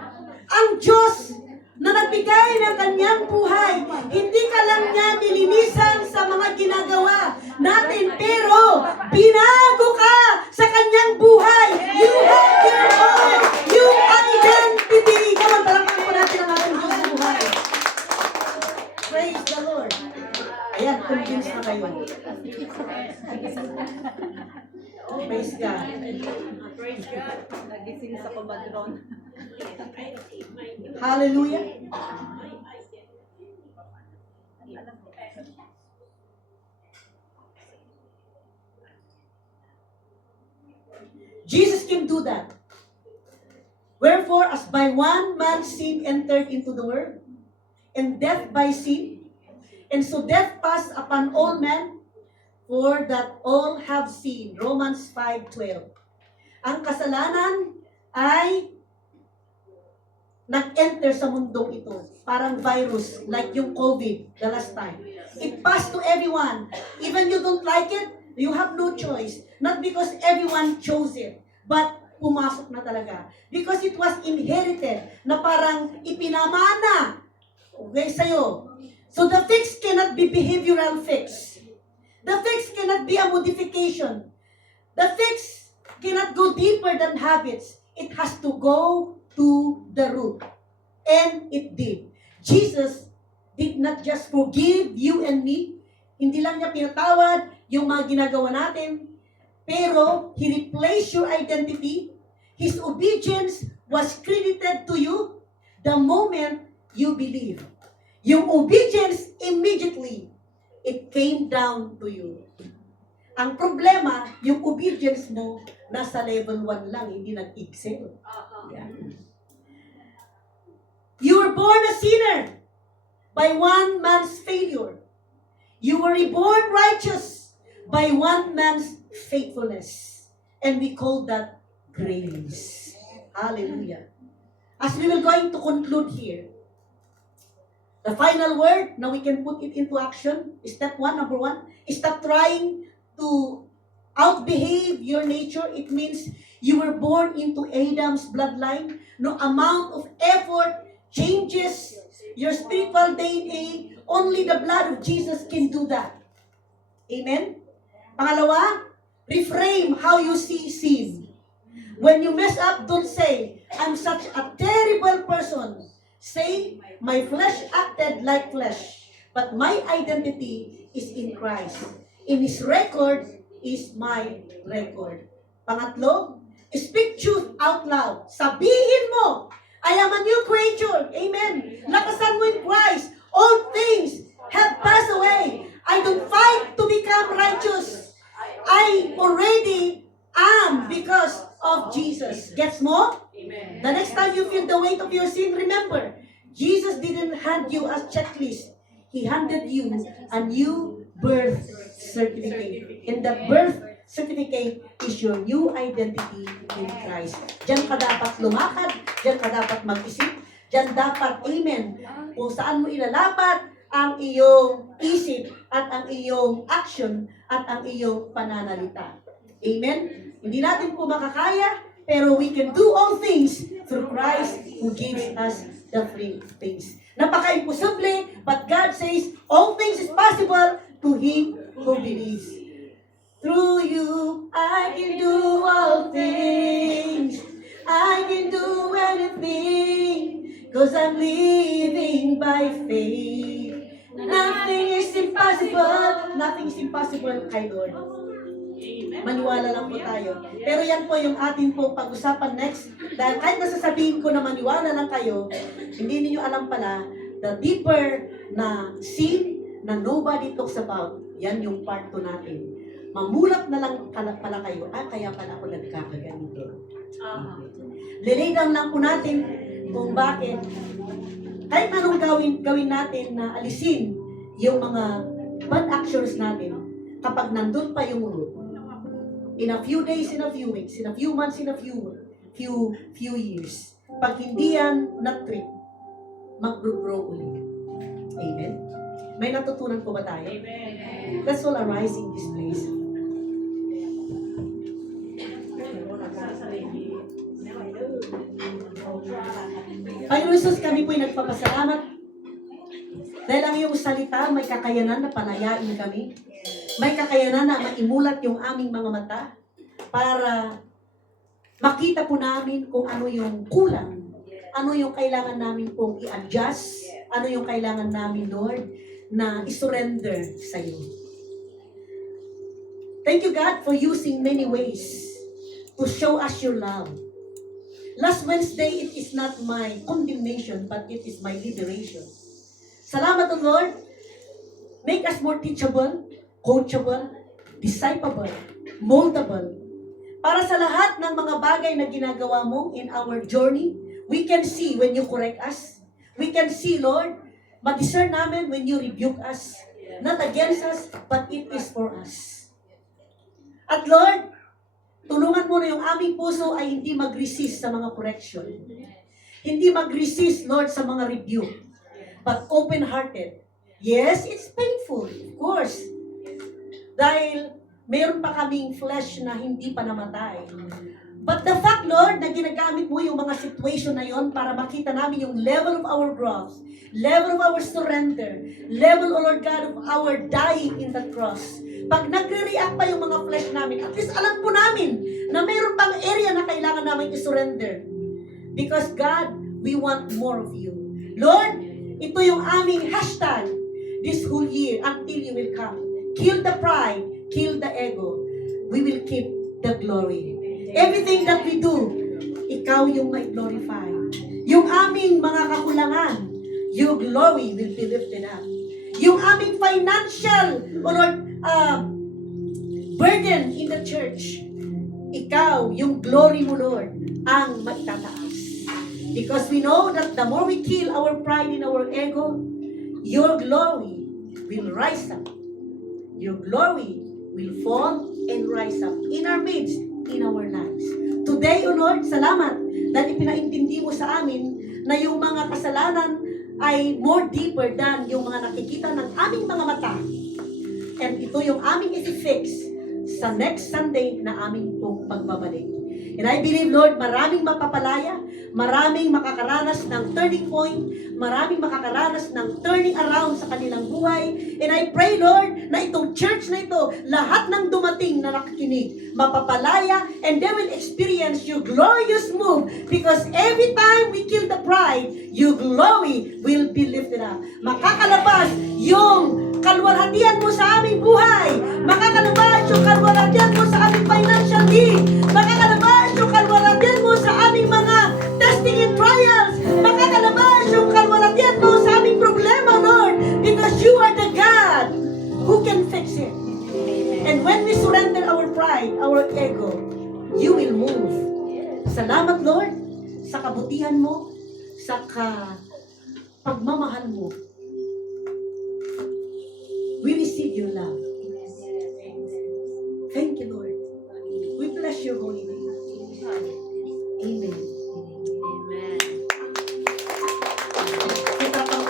ang Diyos na nagbigay ng kanyang buhay, hindi ka lang niya nilinisan sa mga ginagawa natin, pero binago ka sa kanyang buhay. You have your own, yung identity. Come on, palakpakan po natin ang ating Diyos sa buhay. Praise the Lord. Ayan, convinced na kayo. Praise God. Praise God. Nagising sa kumadron. Hallelujah. Jesus can do that. Wherefore, as by one man sin entered into the world, and death by sin, and so death passed upon all men, for that all have sinned. Romans 5:12. Ang kasalanan ay nag-enter sa mundong ito. Parang virus, like yung COVID, the last time. It passed to everyone. Even you don't like it, you have no choice. Not because everyone chose it, but pumasok na talaga. Because it was inherited, na parang ipinamana, okay, sa'yo. So the fix cannot be behavioral fix. The fix cannot be a modification. The fix cannot go deeper than habits. It has to go to the root. And it did. Jesus did not just forgive you and me. Hindi lang niya pinatawad yung mga ginagawa natin. Pero, He replaced your identity. His obedience was credited to you the moment you believe. Yung obedience, immediately, it came down to you. Ang problema, yung obedience mo, nasa level 1 lang, hindi nag-excel. Yeah. You were born a sinner by one man's failure. You were reborn righteous by one man's faithfulness. And we call that grace. Hallelujah. As we will going to conclude here, the final word, now we can put it into action. Step 1, number 1, stop trying to outbehave your nature. It means you were born into Adam's bloodline. No amount of effort changes your spiritual DNA. Only the blood of Jesus can do that. Amen? Pangalawa, reframe how you see sin. When you mess up, don't say, I'm such a terrible person. Say, my flesh acted like flesh, but my identity is in Christ. In His record is my record. Pangatlo, speak truth out loud. Sabihin mo, I am a new creature. Amen. Lakasan mo in Christ. All things have passed away. I don't fight to become righteous. I already am because of Jesus. Gets mo? Amen. The next time you feel the weight of your sin, remember, Jesus didn't hand you a checklist. He handed you a new birth certificate. And the birth certificate is your new identity in Christ. Diyan ka dapat lumakad, diyan ka dapat mag-isip, diyan dapat, amen, kung saan mo ilalapat ang iyong isip at ang iyong action at ang iyong pananalita. Amen? Hindi natin po makakaya, pero we can do all things through Christ who gives us the free things. Napaka-imposible, but God says, all things is possible to him who believes. Through you, I can do all things. I can do anything, 'cause I'm living by faith. Nothing is impossible. Nothing is impossible kay Lord. Maniwala lang po tayo. Pero yan po yung ating pong pag-usapan next. Dahil kahit nasasabihin ko na maniwala lang kayo, hindi niyo alam pala, the deeper na sin na nobody talks about, yan yung part 2 natin. Mamulat na lang pala kayo, kaya pala ako nagkakaganito. Lilay down lang po natin kung bakit kahit anong gawin natin na alisin yung mga bad actions natin kapag nandun pa yung root. In a few days, in a few weeks, in a few months, in a few years. Pag hindi yan na-trip, mag-grow ulit. Amen? May natutunan po ba tayo? Amen. Let's all arise in this place. Panginoon Jesus, kami po'y nagpapasalamat dahil ang iyong salita may kakayanan na palayain kami. May kakayanan na maimulat yung aming mga mata para makita po namin kung ano yung kulang, ano yung kailangan namin pong i-adjust, ano yung kailangan namin, Lord, na i-surrender sa iyo. Thank you, God, for using many ways to show us your love. Last Wednesday, it is not my condemnation, but it is my liberation. Salamat, O Lord. Make us more teachable, coachable, disciplable, moldable. Para sa lahat ng mga bagay na ginagawa mo in our journey, we can see when you correct us. We can see, Lord, ma-discern namin when you rebuke us. Not against us, but it is for us. At Lord, tulungan mo na yung aming puso ay hindi mag-resist sa mga correction. Hindi mag-resist, Lord, sa mga rebuke. But open-hearted. Yes, it's painful, of course. Dahil meron pa kaming flesh na hindi pa namatay. But the fact, Lord, na ginagamit mo yung mga situation na yon para makita namin yung level of our growth, level of our surrender, level, O Lord God, of our dying in the cross. Pag nagre-react pa yung mga flesh namin, at least alam po namin na mayroon pang area na kailangan namin i-surrender. Because God, we want more of you. Lord, ito yung aming hashtag this whole year until you will come. Kill the pride, kill the ego. We will keep the glory. Everything that we do, ikaw yung ma-glorify. Yung aming mga kakulangan, your glory will be lifted up. Yung aming financial, O Lord, burden in the church, ikaw, yung glory mo, Lord, ang magtataas. Because we know that the more we kill our pride and our ego, your glory will rise up. Your glory will fall and rise up in our midst, in our lives. Today, O Lord, salamat dahil ipinaintindi mo sa amin na yung mga kasalanan ay more deeper than yung mga nakikita ng aming mga mata. And ito yung aming isi-fix sa next Sunday na aming pong pagbabalik. And I believe, Lord, maraming mapapalaya, maraming makakaranas ng turning point, maraming makakaranas ng turning around sa kanilang buhay. And I pray, Lord, na itong church na ito, lahat ng dumating na nakikinig, mapapalaya, and they will experience your glorious move because every time we kill the pride, your glory will be lifted up. Makakalabas yung kalwalhatian mo sa aming buhay. Makakalabas yung kalwalhatian mo sa aming financial need. Makakalabas yung kalwalhatian mo sa aming mga testing and trials. Makakalabas yung kalwalhatian mo sa aming problema, Lord. Because you are the God who can fix it. And when we surrender our pride, our ego, you will move. Salamat, Lord, sa kabutihan mo, sa pagmamahal mo. We receive your love. Thank you, Lord. We bless your holy name. Amen. Amen. Kita pang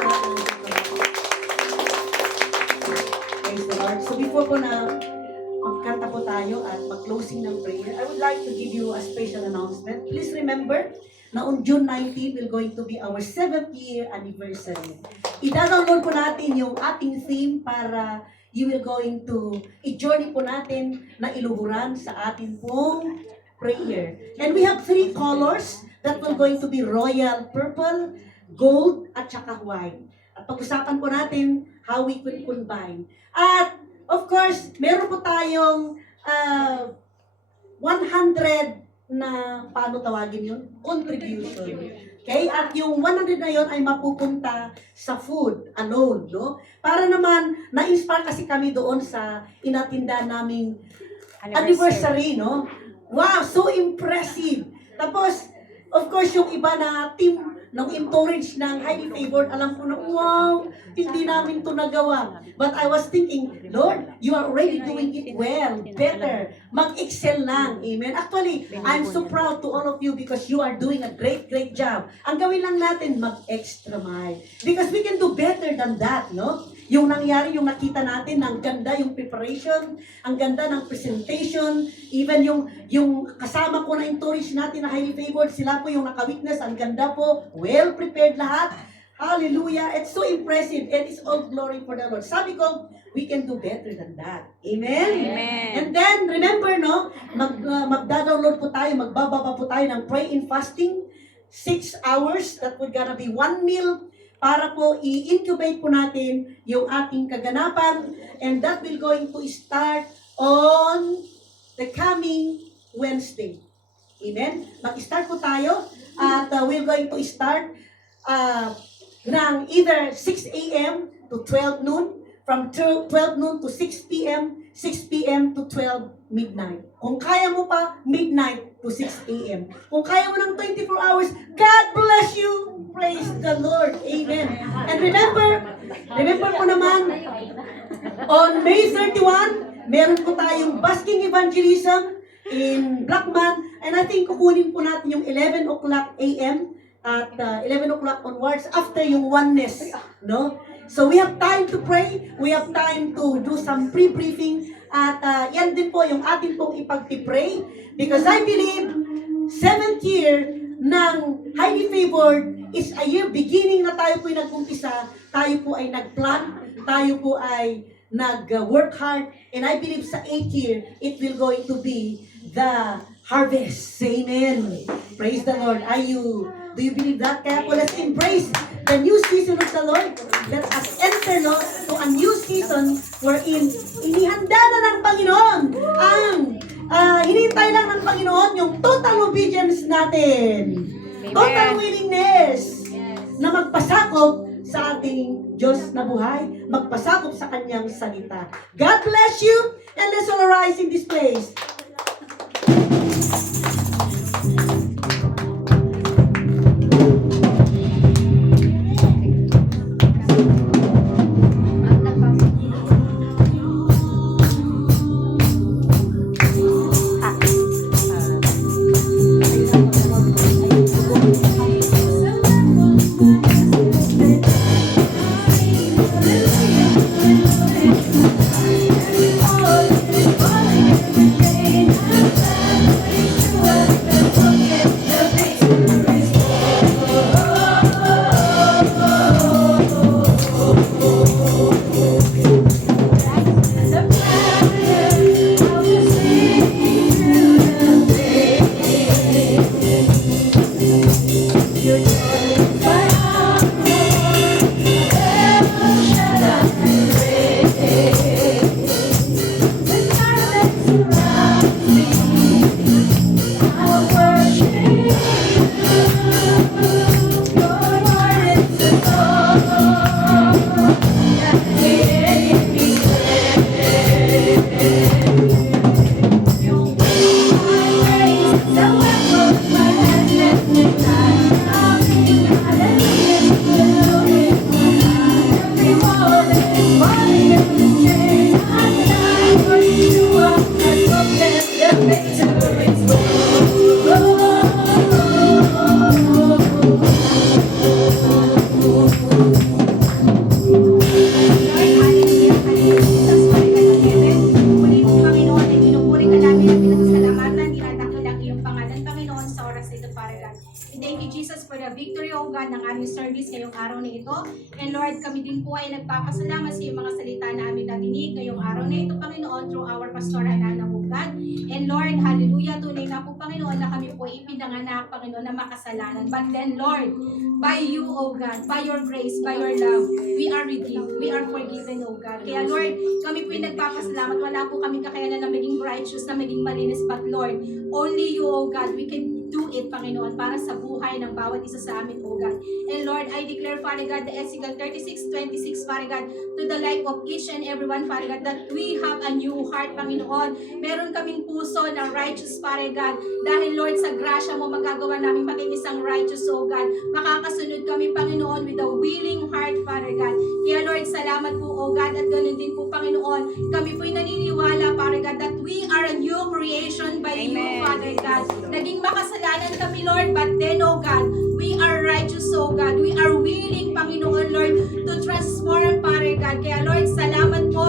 like to give you a special announcement. Please remember na on June 19 will going to be our 7th year anniversary. I-download po natin yung ating theme para you will going to i-journey po natin na iluhuran sa atin pong prayer. And we have 3 colors that will going to be royal purple, gold, at saka white. At pag-usapan po natin how we could combine. At of course, meron po tayong 100 na, paano tawagin yun? Contribution. Okay? At yung 100 na yun ay mapupunta sa food alone, no? Para naman, na-inspire kasi kami doon sa inatinda naming anniversary, no? Wow, so impressive. Tapos, of course, yung iba na team ng encourage ng highly favored, alam ko na, wow, hindi namin to nagawa. But I was thinking, Lord, you are already doing it well, better. Mag-excel lang. Amen. Actually, I'm so proud to all of you because you are doing a great, great job. Ang gawin lang natin, mag-extra mile. Because we can do better than that, no? Yung nangyari, yung nakita natin, ang ganda yung preparation, ang ganda ng presentation, even yung kasama ko na encourage natin na highly favored, sila po yung naka-witness, ang ganda po, well prepared lahat. Hallelujah. It's so impressive and it's all glory for the Lord. Sabi ko, we can do better than that. Amen? Amen. And then, remember, no, magda-download po tayo, magbababa po tayo ng pray and fasting, 6 hours, that would gonna be 1 meal, para po i-incubate po natin yung ating kaganapan, and that will going to start on the coming Wednesday. Amen? Mag-start po tayo at we're going to start ng either 6 a.m. to 12 noon, from 12 noon to 6 p.m., 6 p.m. to 12 midnight. Kung kaya mo pa, midnight to 6 a.m. Kung kaya mo ng 24 hours, God bless you! Praise the Lord! Amen! And remember po naman, on May 31, meron po tayong basking evangelism in Blackman, and I think kukunin po natin yung 11 o'clock a.m. at 11 o'clock onwards after yung oneness, no? So we have time to pray, we have time to do some pre-briefing, at yan din po yung atin pong ipag-pray, because I believe 7th year ng highly favored is a year beginning na tayo po ay nag-umpisa, tayo po ay nag-plan, tayo po ay nag-work hard, and I believe sa 8th year, it will going to be the harvest. Amen. Praise the Lord. Do you believe that? Kaya po, let's embrace the new season of the Lord. Let us enter, no, to a new season wherein inihanda na ng Panginoon ang hinintay lang ng Panginoon yung total obedience natin. Total willingness na magpasakop sa ating Diyos na buhay, magpasakop sa Kanyang salita. God bless you, and let's all rise in this place. thank you, Jesus, for the victory, O God, ng aming service ngayong araw na ito. And Lord, kami din po ay nagpapasalamat sa iyong mga salita na aming nadinig ngayong araw na ito, Panginoon, through our pastoral Ana, O God. And Lord, hallelujah, tunay na po, Panginoon, na kami po ipinanganak, Panginoon, na makasalanan. But then, Lord, by you, O God, by your grace, by your love, we are redeemed, we are forgiven, O God. Kaya Lord, kami po ay nagpapasalamat. Wala po kami kakayanan na maging righteous, na maging malinis, but Lord, only you, O God, we can do it, Panginoon, para sa buhay ng bawat isa sa amin, O God. And Lord, I declare, Father God, the Ezekiel 36:26, Father God, to the life of each and everyone, Father God, that we have a new heart, Panginoon. Meron kaming puso na righteous, Father God. Dahil, Lord, sa grasya mo, magagawa namin maging isang righteous, O God. Makakasunod kami, Panginoon, with a willing heart, Father God. Kaya, Lord, salamat po, O God, at ganun din po, Panginoon. Kami po'y naniniwala, Father God, that we are a new creation by you, Amen. Father God. Naging makasalanan kami, Lord, but then, O God, we are righteous, O God. We are willing, Panginoon, Lord, to transform, Father God. Kaya, Lord, salamat po,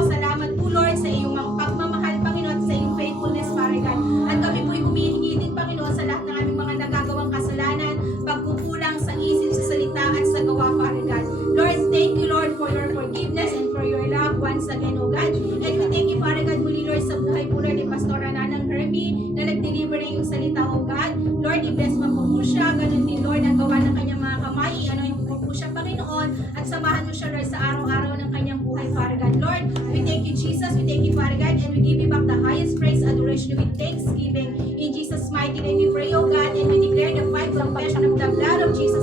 Lord, sa iyong mga pagmamahal, Panginoon, sa iyong faithfulness, Father God. At kami po'y humihingi din, Panginoon, sa lahat ng aming mga nagagawang kasalanan, pagkukulang sa isip, sa salita, at sa gawa, Father God. Lord, thank you, Lord, for your forgiveness and for your love once again, O God. And we thank you, Father God, muli, Lord, sa buhay po, Lord, ni Pastor Anang Hermie, na nag-deliver na yung salita, O God. Lord, i-bless mo po siya. Ganun din, Lord, ang gawa ng kanyang mga kamay. Anoin po siya, Panginoon. At samahan mo siya, Lord, sa araw-araw ng kanyang buhay, Father God. Lord, we thank you, Jesus. We thank you, Father God. And we give you back the highest praise, adoration with thanksgiving. In Jesus' mighty name we pray, O God. And we declare the fight confession of the blood of Jesus